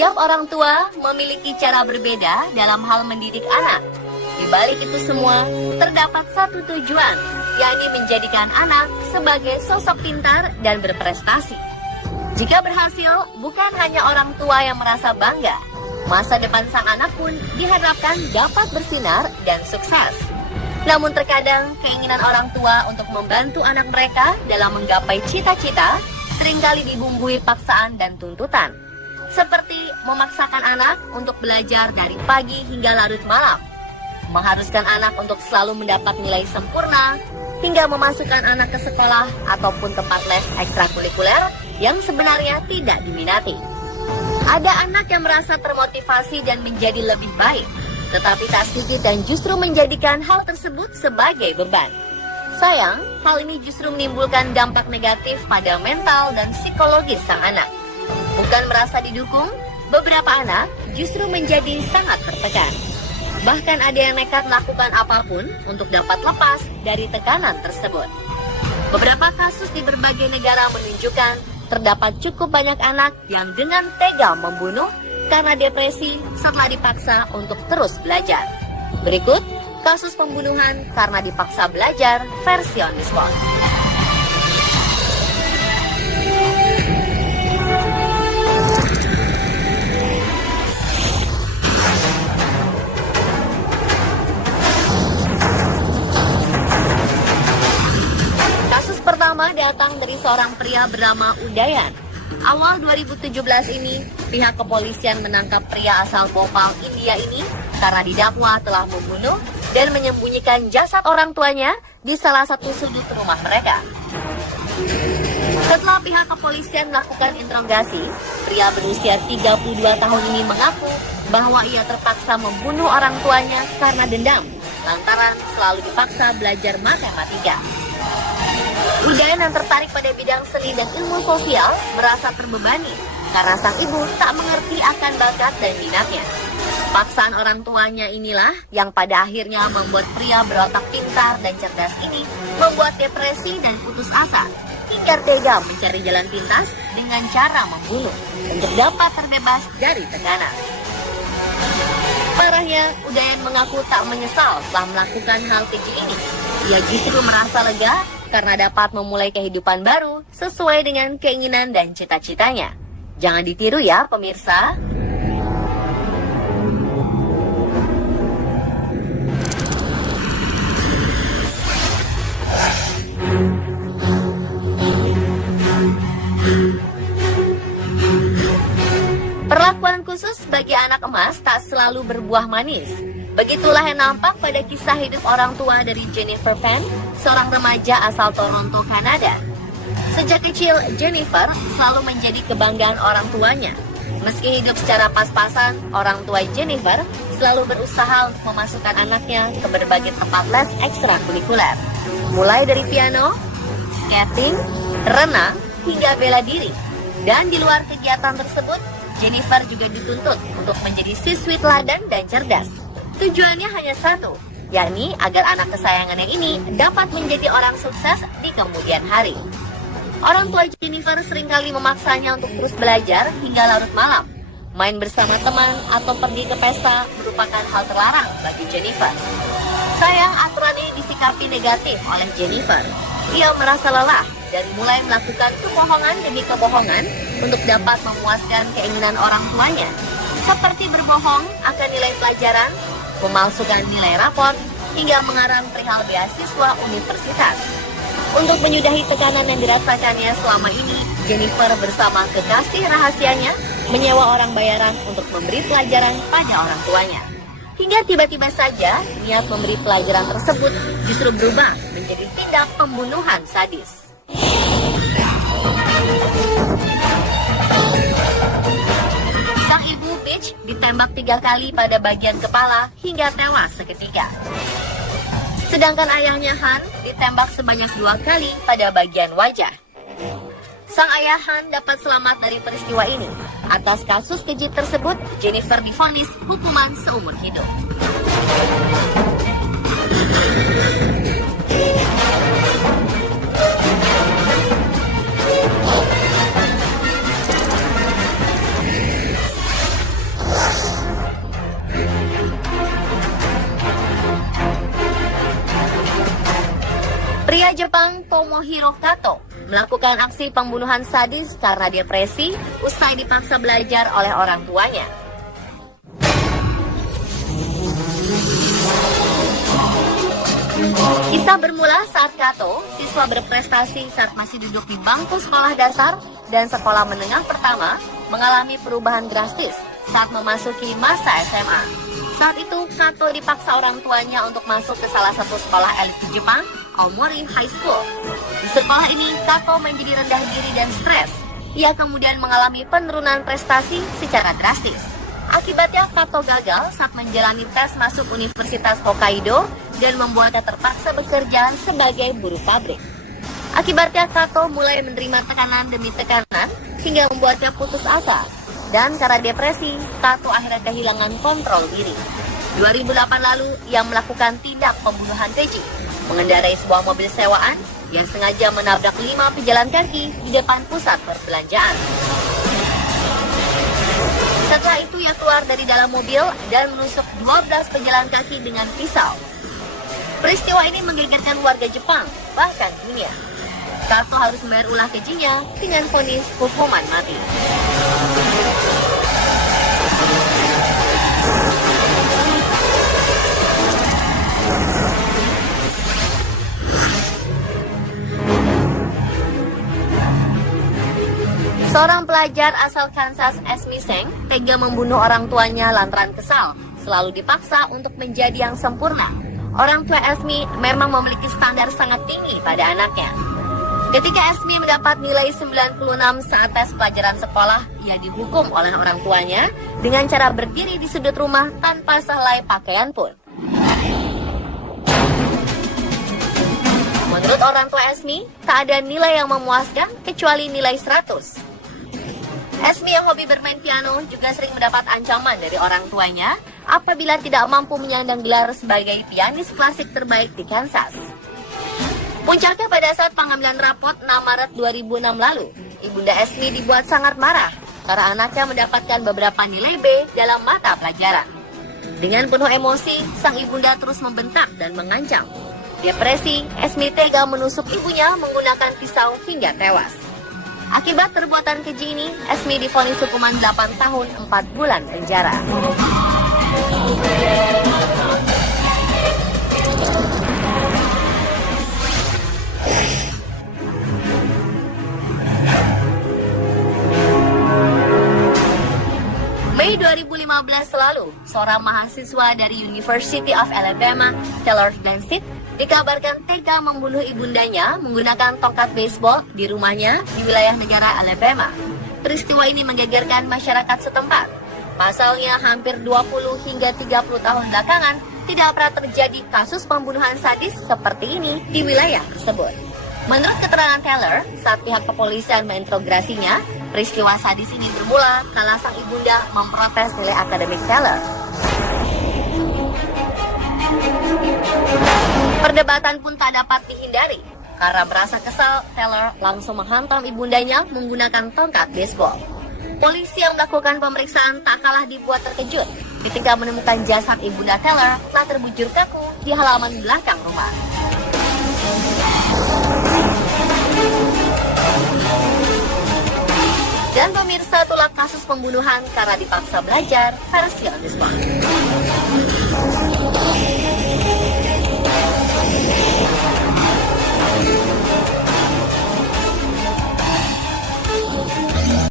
Setiap orang tua memiliki cara berbeda dalam hal mendidik anak. Di balik itu semua, terdapat satu tujuan, yakni menjadikan anak sebagai sosok pintar dan berprestasi. Jika berhasil, bukan hanya orang tua yang merasa bangga, masa depan sang anak pun diharapkan dapat bersinar dan sukses. Namun terkadang keinginan orang tua untuk membantu anak mereka dalam menggapai cita-cita seringkali dibumbui paksaan dan tuntutan. Seperti memaksakan anak untuk belajar dari pagi hingga larut malam, mengharuskan anak untuk selalu mendapat nilai sempurna, hingga memasukkan anak ke sekolah ataupun tempat les ekstrakurikuler yang sebenarnya tidak diminati. Ada anak yang merasa termotivasi dan menjadi lebih baik, tetapi tak setuju dan justru menjadikan hal tersebut sebagai beban. Sayang, hal ini justru menimbulkan dampak negatif pada mental dan psikologis sang anak. Bukan merasa didukung, beberapa anak justru menjadi sangat tertekan. Bahkan ada yang nekat melakukan apapun untuk dapat lepas dari tekanan tersebut. Beberapa kasus di berbagai negara menunjukkan terdapat cukup banyak anak yang dengan tega membunuh karena depresi setelah dipaksa untuk terus belajar. Berikut kasus pembunuhan karena dipaksa belajar versi on the spot. Kasus pertama datang dari seorang pria bernama Udayan. Awal 2017 ini, pihak kepolisian menangkap pria asal Bhopal, India ini karena didakwa telah membunuh dan menyembunyikan jasad orang tuanya di salah satu sudut rumah mereka. Setelah pihak kepolisian melakukan interogasi, pria berusia 32 tahun ini mengaku bahwa ia terpaksa membunuh orang tuanya karena dendam, lantaran selalu dipaksa belajar matematika. Udayan yang tertarik pada bidang seni dan ilmu sosial merasa terbebani karena sang ibu tak mengerti akan bakat dan minatnya. Paksaan orang tuanya inilah yang pada akhirnya membuat pria berotak pintar dan cerdas ini membuat depresi dan putus asa, hingga tega mencari jalan pintas dengan cara membunuh untuk dapat terbebas dari tekanan. Parahnya, Udayan mengaku tak menyesal telah melakukan hal keji ini. Ia justru merasa lega karena dapat memulai kehidupan baru sesuai dengan keinginan dan cita-citanya. Jangan ditiru ya pemirsa. Perlakuan khusus bagi anak emas tak selalu berbuah manis. Begitulah yang nampak pada kisah hidup orang tua dari Jennifer Penn, seorang remaja asal Toronto, Kanada. Sejak kecil, Jennifer selalu menjadi kebanggaan orang tuanya. Meski hidup secara pas-pasan, orang tua Jennifer selalu berusaha untuk memasukkan anaknya ke berbagai tempat les ekstrakurikuler. Mulai dari piano, skating, renang, hingga bela diri. Dan di luar kegiatan tersebut, Jennifer juga dituntut untuk menjadi siswi teladan dan cerdas. Tujuannya hanya satu, yakni agar anak kesayangannya ini dapat menjadi orang sukses di kemudian hari. Orang tua Jennifer seringkali memaksanya untuk terus belajar hingga larut malam. Main bersama teman atau pergi ke pesta merupakan hal terlarang bagi Jennifer. Sayang, aturan ini disikapi negatif oleh Jennifer. Ia merasa lelah dari mulai melakukan kebohongan demi kebohongan untuk dapat memuaskan keinginan orang tuanya, seperti berbohong akan nilai pelajaran, memalsukan nilai rapor, hingga mengarang perihal beasiswa universitas. Untuk menyudahi tekanan yang dirasakannya selama ini, Jennifer bersama kekasih rahasianya menyewa orang bayaran untuk memberi pelajaran pada orang tuanya. Hingga tiba-tiba saja, niat memberi pelajaran tersebut justru berubah menjadi tindak pembunuhan sadis. Sang ibu Peach ditembak 3 kali pada bagian kepala hingga tewas seketika. Sedangkan ayahnya Han ditembak sebanyak 2 kali pada bagian wajah. Sang ayah Han dapat selamat dari peristiwa ini. Atas kasus keji tersebut, Jennifer divonis hukuman seumur hidup. Pria Jepang Tomohiro Kato melakukan aksi pembunuhan sadis karena depresi usai dipaksa belajar oleh orang tuanya. Kisah bermula saat Kato, siswa berprestasi saat masih duduk di bangku sekolah dasar dan sekolah menengah pertama, mengalami perubahan drastis saat memasuki masa SMA. Saat itu, Kato dipaksa orang tuanya untuk masuk ke salah satu sekolah elit di Jepang, Aomori High School. Di sekolah ini, Kato menjadi rendah diri dan stres. Ia kemudian mengalami penurunan prestasi secara drastis. Akibatnya, Kato gagal saat menjalani tes masuk Universitas Hokkaido dan membuatnya terpaksa bekerja sebagai buruh pabrik. Akibatnya, Kato mulai menerima tekanan demi tekanan hingga membuatnya putus asa. Dan karena depresi, Kato akhirnya kehilangan kontrol diri. 2008 lalu, ia melakukan tindak pembunuhan keji. Mengendarai sebuah mobil sewaan, ia sengaja menabrak 5 pejalan kaki di depan pusat perbelanjaan. Setelah itu, ia keluar dari dalam mobil dan menusuk 12 pejalan kaki dengan pisau. Peristiwa ini menggegerkan warga Jepang, bahkan dunia. Kato harus membayar ulah kejinya dengan vonis hukuman mati. Seorang pelajar asal Kansas, Esme Seng, tega membunuh orang tuanya lantaran kesal, selalu dipaksa untuk menjadi yang sempurna. Orang tua Esme memang memiliki standar sangat tinggi pada anaknya. Ketika Esme mendapat nilai 96 saat tes pelajaran sekolah, ia dihukum oleh orang tuanya dengan cara berdiri di sudut rumah tanpa sehelai pakaian pun. Menurut orang tua Esme, tak ada nilai yang memuaskan kecuali nilai 100. Esme yang hobi bermain piano juga sering mendapat ancaman dari orang tuanya apabila tidak mampu menyandang gelar sebagai pianis klasik terbaik di Kansas. Puncaknya pada saat pengambilan rapot 6 Maret 2006 lalu, Ibunda Esme dibuat sangat marah karena anaknya mendapatkan beberapa nilai B dalam mata pelajaran. Dengan penuh emosi, sang ibunda terus membentak dan mengancam. Depresi, Esme tega menusuk ibunya menggunakan pisau hingga tewas. Akibat perbuatan keji ini, Esme divonis hukuman 8 tahun 4 bulan penjara. Mei 2015 lalu, seorang mahasiswa dari University of Alabama, Taylor Blanchett, dikabarkan tega membunuh ibundanya menggunakan tongkat baseball di rumahnya di wilayah negara Alabama. Peristiwa ini menggegerkan masyarakat setempat. Pasalnya, hampir 20 hingga 30 tahun belakangan tidak pernah terjadi kasus pembunuhan sadis seperti ini di wilayah tersebut. Menurut keterangan Taylor, saat pihak kepolisian menginterogasinya, peristiwa sadis ini bermula kala sang ibunda memprotes nilai akademik Taylor. Perdebatan pun tak dapat dihindari. Karena merasa kesal, Taylor langsung menghantam ibundanya menggunakan tongkat baseball. Polisi yang melakukan pemeriksaan tak kalah dibuat terkejut ketika menemukan jasad ibunda Taylor telah terbujur kaku di halaman belakang rumah. Dan pemirsa, itulah kasus pembunuhan karena dipaksa belajar versi on the spot.